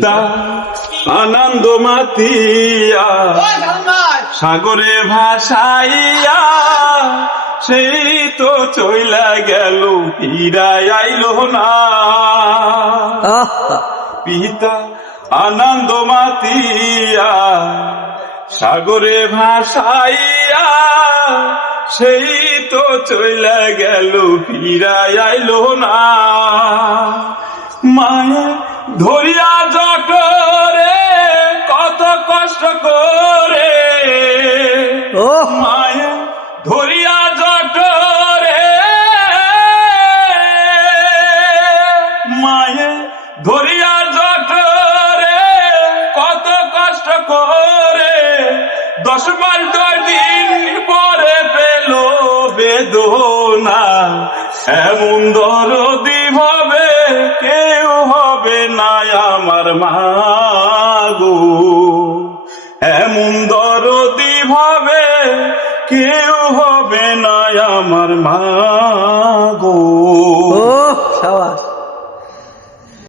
পিতা আনন্দ মাতিয়া সাগরে ভাসাইয়া সেই তো চইলা গেল ফিরাই আইলো না। পিতা আনন্দ মাতিয়া সাগরে ভাসাইয়া সেই তো চইলা গেল ফিরাই আইলো না। মায়ে ধরিয়া জটরে কত কষ্ট করে, মায়ে ধরিয়া জটরে, মায়ে ধরিয়া জটরে কত কষ্ট করে 10-12 দিন পরে পেল বেদনা। এমন দরদি ভাবে কেউ হবে না আমার মা গো, এমন দরদি ভাবে কেউ হবে না আমার মা গো।